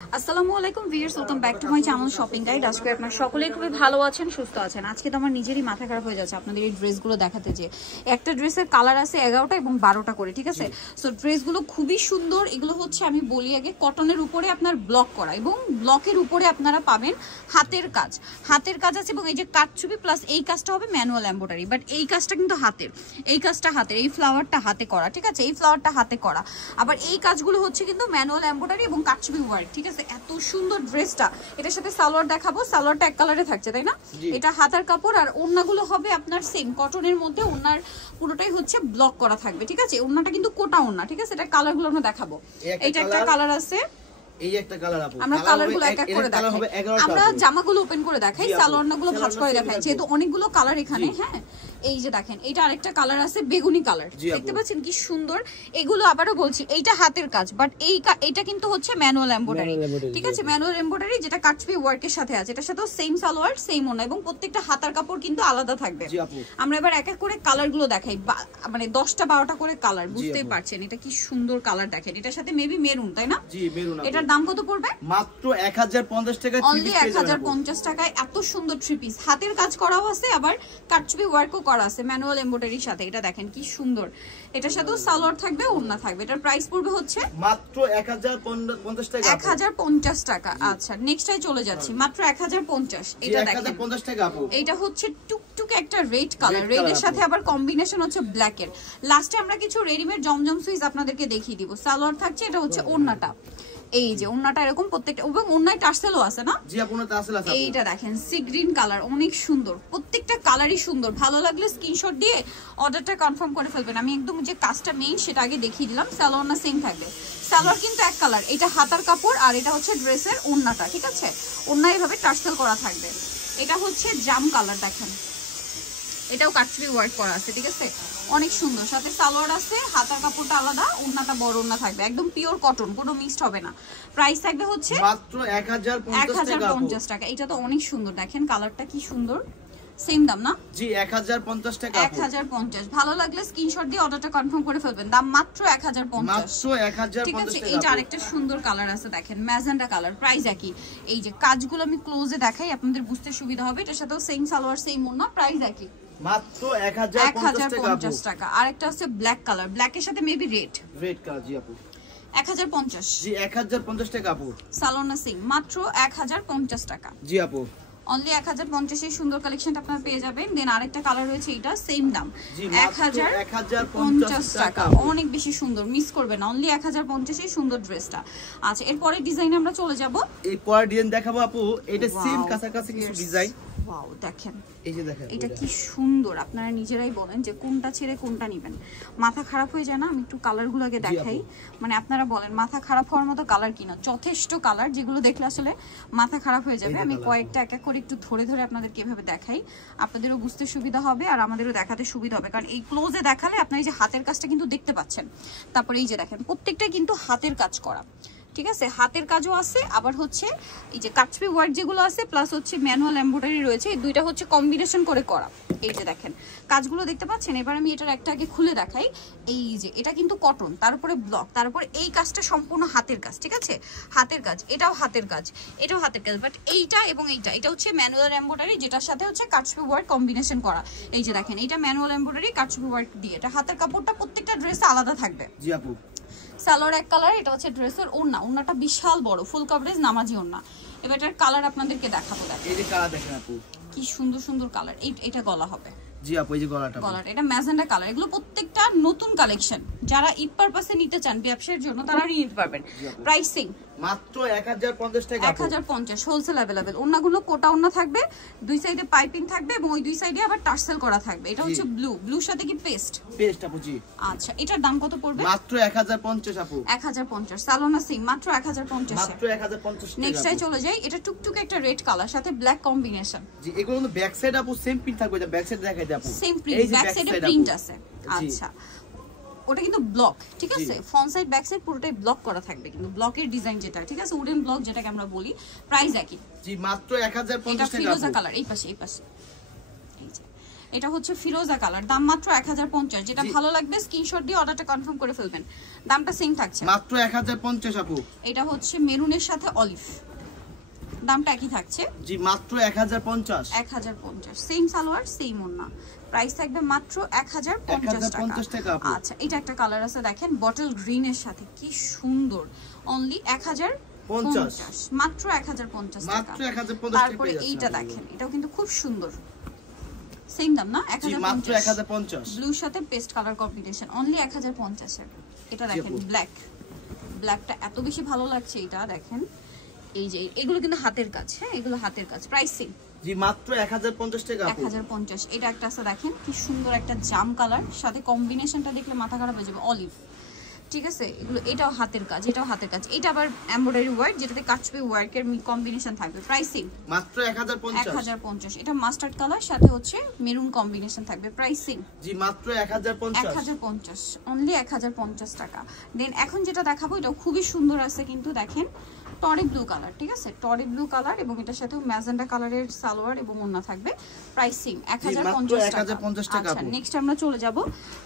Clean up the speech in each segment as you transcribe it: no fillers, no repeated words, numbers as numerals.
আসসালামু আলাইকুম viewers, welcome back to my channel shopping guide. আজকে আপনারা সকলেই খুবই ভালো আছেন, সুস্থ আছেন। আজকে তো আমার নিজেরই মাথা খারাপ হয়ে যাচ্ছে আপনাদের এই ড্রেসগুলো দেখাতে, যে একটা ড্রেসের কালার আছে 11টা এবং 12টা করে, ঠিক আছে? সো ড্রেসগুলো খুবই সুন্দর। এগুলো হচ্ছে আমি বলি আগে কটনের উপরে আপনার ব্লক করা, এবং ব্লকের উপরে আপনারা পাবেন হাতের কাজ। হাতের কাজ আছে এবং এই যে কাটছবি প্লাস এই কাজটা হবে ম্যানুয়াল এমব্রয়ডারি, বাট এই কাজটা কিন্তু হাতের, এই কাজটা হাতের, এই ফ্লাওয়ারটা হাতে করা, ঠিক আছে? এই ফ্লাওয়ারটা হাতে করা, আবার এই কাজগুলো হচ্ছে কিন্তু ম্যানুয়াল এমব্রয়ডারি এবং কাটছবি ওয়ার্ক, ঠিক আছে? এত সুন্দর ড্রেসটা। এটার সাথে সালোয়ার দেখাবো, সালোয়ারটা এক কালারে থাকছে, তাই না? এটা হাতার কাপড়, আর ওড়নাগুলো হবে আপনার সেম কটনের মধ্যে। ওড়নার পুরোটাই হচ্ছে ব্লক করা থাকবে, ঠিক আছে? ওড়নাটা কিন্তু কোটা ওড়না, ঠিক আছে? এটা কালারগুলো আমরা দেখাবো। এইটা একটা কালার আছে, এই একটা কালার আপু। আমরা কালারগুলো এক এক করে দেখাই, আমরা জামাগুলো ওপেন করে দেখাই, সালোয়ারগুলো ভাঁজ করে দেখাই, যেহেতু অনেকগুলো কালার এখানে। হ্যাঁ, এই যে দেখেন, এটা আরেকটা কালার আছে বেগুনি কালার, দেখতে পাচ্ছেন কি সুন্দর। এগুলো আবারও বলছি, এইটা হাতের কাজ, বাট এইটা কিন্তু হচ্ছে ম্যানুয়াল এমব্রয়ডারি, ঠিক আছে? ম্যানুয়াল এমব্রয়ডারি যেটা কাটছবি ওয়ার্কের সাথে আছে, এটার সাথেও সেম সালোয়ার সেম ওড়না, এবং প্রত্যেকটা হাতার কাপড় কিন্তু আলাদা থাকবে। আমরা এবার এক এক করে কালারগুলো দেখাই, মানে 10টা 12টা করে কালার, বুঝতেই পারছেন এটা কি সুন্দর কালার। দেখেন এটার সাথে মেবি মেরুন, তাই না? জি মেরুন। এটার দাম কত পড়বে? মাত্র 1050 টাকা, অনলি 1050 টাকায় এত সুন্দর থ্রি পিস। হাতের কাজ করাও আছে, আবার কাটছবি ওয়ার্কও করা আছে ম্যানুয়াল এমব্রয়ডারির সাথে। এটা দেখেন কি সুন্দর, এটার সাথেও সালোয়ার থাকবে, ওড়না থাকবে। এটার প্রাইস পড়বে হচ্ছে মাত্র 1050 টাকা। 1050 টাকা। আচ্ছা, নেক্সটটাই চলে যাচ্ছি, মাত্র 1050। এটা দেখেন 1050 টাকা আপু। এটা হচ্ছে টুকটুক একটা রেড কালার, রেডের সাথে আবার কম্বিনেশন হচ্ছে ব্ল্যাক এর। লাস্টে আমরা কিছু রেডিমেড জমজম সুইজ আপনাদেরকে দেখিয়ে দিব। সালোয়ার থাকছে, এটা হচ্ছে ওড়নাটা, এই যে ওড়নাটা এরকম প্রত্যেকটা, এবং ওড়নায় টার্সেলও আছে না? জি আপু, টার্সেল আছে। এইটা দেখেন সি গ্রিন কালার, অনেক সুন্দর, প্রত্যেকটা কালারই সুন্দর। ভালো লাগলে স্ক্রিনশট দিয়ে অর্ডারটা কনফার্ম করে ফেলবেন। আমি একদম যে কাজটা মেইন সেটা আগে দেখিয়ে দিলাম। সালোয়ার না সেম থাকবে, সালোয়ার কিন্তু এক কালার। এটা হাতার কাপড়, আর এটা হচ্ছে ড্রেসের ওড়নাটা, ঠিক আছে? ওড়না এভাবে টার্সেল করা থাকবে। এটা হচ্ছে জাম কালার, দেখেন এটাও কাটছবি ওয়ার্ক করা আছে, ঠিক আছে? অনেক সুন্দর, সাথে সালোয়ার আছে, হাতার কাপড়টা আলাদা, ওড়নাটা বড় ওড়না থাকবে, একদম পিওর কটন, কোনো মিক্সড হবে না। প্রাইস থাকবে হচ্ছে মাত্র 1050 টাকা। এটা তো অনেক সুন্দর, দেখেন কালারটা কি সুন্দর, সেম দাম না? জি 1050 টাকা। 1050। ভালো লাগলে স্ক্রিনশট দিয়ে অর্ডারটা কনফার্ম করে ফেলবেন। দাম মাত্র 1050, মাত্র 1050 ঠিক আছে? টাকা। এইটা আরেকটা সুন্দর কালার আছে, দেখেন ম্যাজেন্ডা কালার, প্রাইস একই। এই যে কাজগুলো আমি ক্লোজে দেখাই, আপনাদের বুঝতে সুবিধা হবে। এটার সাথেও সেম সালোয়ার সেম ওড়না, প্রাইস একই, মাত্র 1050 টাকা। আরেকটা আছে ব্ল্যাক কালার, ব্ল্যাকের সাথে মেবি রেড কালার। জি আপু 1050। জি 1050 টাকা আপু। সালোনা সিং মাত্র 1050 টাকা। জি আপু, অনলি 1050 এর সুন্দর কালেকশনটা আপনারা পেয়ে যাবেন। দেন আরেকটা কালার রয়েছে, এটা সেম দাম 1050 টাকা। অনেক বেশি সুন্দর, মিস করবেন না। অনলি 1050 এর সুন্দর ড্রেসটা। আচ্ছা, এরপরে ডিজাইনে আমরা চলে যাব। এই পরের ডিজাইন দেখাবো আপু। এটা সেম কাছাকাছি কিছু ডিজাইন। ওয়াও, দেখেন এই যে দেখেন এটা কি সুন্দর। আপনারা নিজেরাই বলেন যে কোনটা ছেড়ে কোনটা নেবেন। মাথা খারাপ হয়ে যায় না? আমি একটু কালারগুলো আগে দেখাই, মানে আপনারা বলেন মাথা খারাপ হওয়ার মতো কালার কিনা। যথেষ্ট কালার, যেগুলো দেখলে আসলে মাথা খারাপ হয়ে যাবে। আমি কয়েকটা এক এক করে একটু ধরে ধরে আপনাদেরকে এভাবে দেখাই, আপনাদেরও বুঝতে সুবিধা হবে আর আমাদেরও দেখাতে সুবিধা হবে। কারণ এই ক্লোজে দেখালে আপনার এই যে হাতের কাজটা কিন্তু দেখতে পাচ্ছেন। তারপরে এই যে দেখেন প্রত্যেকটা কিন্তু হাতের কাজ করা, ঠিক আছে? হাতের কাজও আছে, আবার হচ্ছে এই যে কাটছবি ওয়ার্ক যেগুলো আছে, প্লাস হচ্ছে ম্যানুয়াল এমব্রয়ডারি রয়েছে। এই দুইটা হচ্ছে কম্বিনেশন করে করা। এই যে দেখেন কাজগুলো দেখতে পাচ্ছেন। এবার আমি এটার একটা আগে খুলে দেখাই। এই যে এটা কিন্তু কটন, তার উপরে ব্লক, তার উপরে এই কাজটা সম্পূর্ণ হাতের কাজ, ঠিক আছে? হাতের কাজ, এটাও হাতের কাজ, এটাও হাতের কাজ, বাট এইটা এবং এটা হচ্ছে ম্যানুয়াল এমব্রয়ডারি, যেটার সাথে হচ্ছে কাটছবি ওয়ার্ক কম্বিনেশন করা। এই যে দেখেন এটা ম্যানুয়াল এমব্রয়ডারি কাটছবি ওয়ার্ক দিয়ে। এটা হাতের কাপড়টা প্রত্যেকটা ড্রেসে আলাদা থাকবে। জি আপু, সালোয়ার এক কালার, এটা হচ্ছে ড্রেসের ওড়না, ওড়নাটা বিশাল বড়, ফুল কভারেজ নামাজি ওড়না। এবার এটার কালার আপনাদেরকে দেখাবো। দেখেন এই যে কালার দেখেন আপু, কি সুন্দর সুন্দর কালার। এটা গলা হবে। জি আপু, এই যে গলাটা, এটা ম্যাজেন্ডা কালার। এগুলো প্রত্যেকটা নতুন কালেকশন, যারা ঈদ পারপাসে নিতে চান ব্যবসার জন্য তারা নিয়ে নিতে পারবেন। প্রাইসিং মাত্র 1050 টাকা। 1050 হোলসেল अवेलेबल। ওন্নাগুলো কোটা ওন্না থাকবে, দুই সাইডে পাইপিং থাকবে এবং ওই দুই সাইডে আবার টার্সেল করা থাকবে। এটা হচ্ছে ব্লুর সাথে কি পেস্ট আপু। জি আচ্ছা, এটার দাম কত পড়বে? মাত্র 1050 আপু। 1050 সালোনা সিং মাত্র 1050 মাত্র 1050 টাকা। নেক্সটে চলে যাই। এটা টুকটুক একটা রেড কালার সাথে ব্ল্যাক কম্বিনেশন। জি এগুলো কিন্তু ব্যাক সাইড আপু সেম প্রিন্ট থাকবে। এটা ব্যাক সাইড দেখাই দেব আপু, সেম প্রিন্ট, ব্যাক সাইডে প্রিন্ট আছে। আচ্ছা, ওটা কিন্তু ব্লক, ঠিক আছে? ফ্রন্ট সাইড ব্যাক সাইড পুরোটাই ব্লক করা থাকবে, কিন্তু ব্লকের ডিজাইন যেটা, ঠিক আছে? উডেন ব্লক যেটাকে আমরা বলি। প্রাইস একই। জি মাত্র 1050 টাকা। এটা ফিরোজা কালার, এই পাশে এই যে এটা হচ্ছে ফিরোজা কালার, দাম মাত্র 1050। যেটা ভালো লাগবে স্ক্রিনশট দিয়ে অর্ডারটা কনফার্ম করে ফেলবেন। দামটা সেম থাকছে মাত্র 1050 আপু। এটা হচ্ছে মেরুনের সাথে অলিভ, দামটা একই থাকছে জি মাত্র 1050। 1050 সেম সালোয়ার সেম ওন্না, প্রাইস থাকবে মাত্র 1050 টাকা। আচ্ছা এটা একটা কালার আছে দেখেন বটল গ্রিন এর সাথে, কি সুন্দর, অনলি 1050, মাত্র 1050 টাকা। তারপরে এইটা দেখেন, এটাও কিন্তু খুব সুন্দর, সেম দাম না 1050, ব্লুর সাথে পেস্ট কালার কম্বিনেশন, অনলি 1050 এর। এটা দেখেন ব্ল্যাকটা এত বেশি ভালো লাগছে, এটা দেখেন এই যে এগুলো কিন্তু হাতের কাজ, হ্যাঁ এগুলো হাতের কাজ, প্রাইস সেম জি মাত্র 1050 টাকা আপু। 1050। এটা একটা আছে দেখেন কি সুন্দর একটা জাম কালার, সাথে কম্বিনেশনটা দেখলে মাথা খারাপ হয়ে যাবে, অলিভ, ঠিক আছে এগুলো, এটাও হাতের কাজ, এটাও হাতের কাজ, এটা আবার এমব্রয়ডারি ওয়ার্ক যেটাতে কাটছবি ওয়ার্কের কম্বিনেশন থাকবে, প্রাইস সেম মাত্র 1050। এটা মাস্টার্ড কালার সাথে হচ্ছে মেরুন কম্বিনেশন থাকবে, প্রাইস সেম জি মাত্র 1050, অনলি 1050 টাকা। দেন এখন যেটা দেখাবো এটা খুবই সুন্দর আছে কিন্তু দেখেন টরি ব্লু কালার, ঠিক আছে টরি ব্লু কালার, এবং এটার সাথে ম্যাজেন্ডা কালারের সালোয়ার এবং ওড়না থাকবে, প্রাইস সেম 1050 টাকা। আচ্ছা নেক্সট আমরা চলে যাব,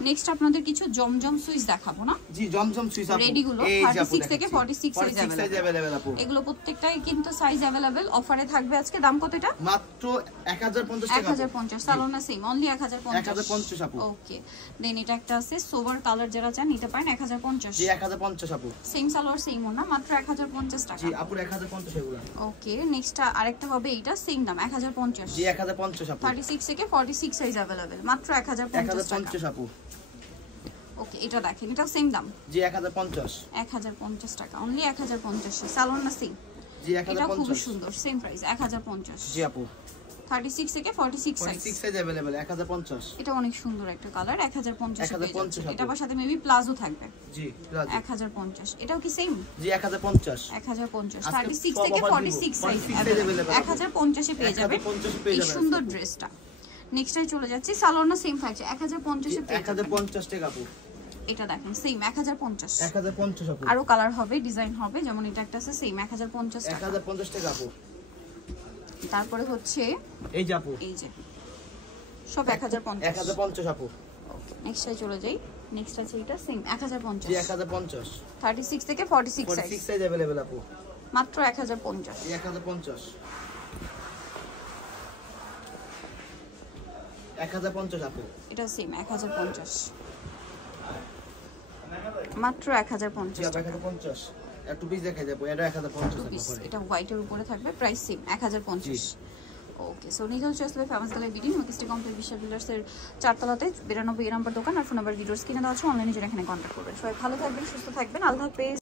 নেক্সট আপনাদের কিছু জমজম সুইচ দেখাবো না, জি জমজম সুইচ আপু, রেডি গুলো 36 থেকে 46 সাইজ अवेलेबल আপু, এগুলো প্রত্যেকটাই কিন্তু সাইজ अवेलेबल, অফারে থাকবে আজকে। দাম কত এটা? মাত্র 1050 টাকা। 1050 সালোনা সেম, অনলি 1050 আপু। ওকে দেন এটা একটা আছে সোভার কালার, যারা চান নিতে পারেন 1050। জি 1050 আপু, সেম সালোয়ার সেম ওড়না, মাত্র 1050 টাকা। জি আপু 1050 এগুলো। ওকে নেক্সট আরেকটা হবে, এটা সেম দাম 1050। জি 1050 আপু, 36 থেকে 46 সাইজ अवेलेबल, মাত্র 1050 আপু। ওকে এটা দেখেন, এটা সেম দাম জি 1050 টাকা, অনলি 1050 সালোয়ার না সেম। জি 1050, এটা খুব সুন্দর, সেম প্রাইস 1050। জি আপু 36 থেকে 46 সাইজ अवेलेबल 1050। এটা অনেক সুন্দর একটা কালার, 1050 1050 এটা আবার সাথে মেবি প্লাজো থাকবে, জি প্লাজো 1050। এটাও কি সেম? জি 1050 36 থেকে 46 সাইজ अवेलेबल 1050 এ পেয়ে যাবেন এই সুন্দর ড্রেসটা। নেক্সটে চলে যাচ্ছি, সালোয়ারটা সেম থাকছে 1050 এ পেয়ে যাবেন 1050 টাকা আপু। এটা দেখেন সেম 1050 আপু। আরো কালার হবে, ডিজাইন হবে, যেমন এটা একটা আছে সেম 1050 টাকা। 1050 টাকা আপু। তারপরে হচ্ছে এই যে আপু, এই যে সব 1050 আপু। ওকে নেক্সটে চলে যাই, নেক্সট আছে এটা সেম 1050। জি 1050 36 থেকে 46 সাইজ अवेलेबल আপু, মাত্র 1050। 1050 আপু। এটা সেম 1050, মাত্র 1050 টাকা। 1050 একটু পিস দেখাই যাবো, এটা 1050 এটা হোয়াইটের উপরে থাকবে, প্রাইস সেম 1050। ওকে সো নিখল চয়েসলে ফেমাস গালের বিডি নকিস্টি কমপ্লিট বিশাল বিল্ডার্সের 4 তলাতে 92 নম্বর দোকান, আর ফোন নাম্বার ভিডিওস কিনে দেওয়া আছে, অনলাইনে যারা এখানে কন্ট্যাক্ট করবেন। সবাই ভালো থাকবেন, সুস্থ থাকবেন, আল্লাহ হাফেজ।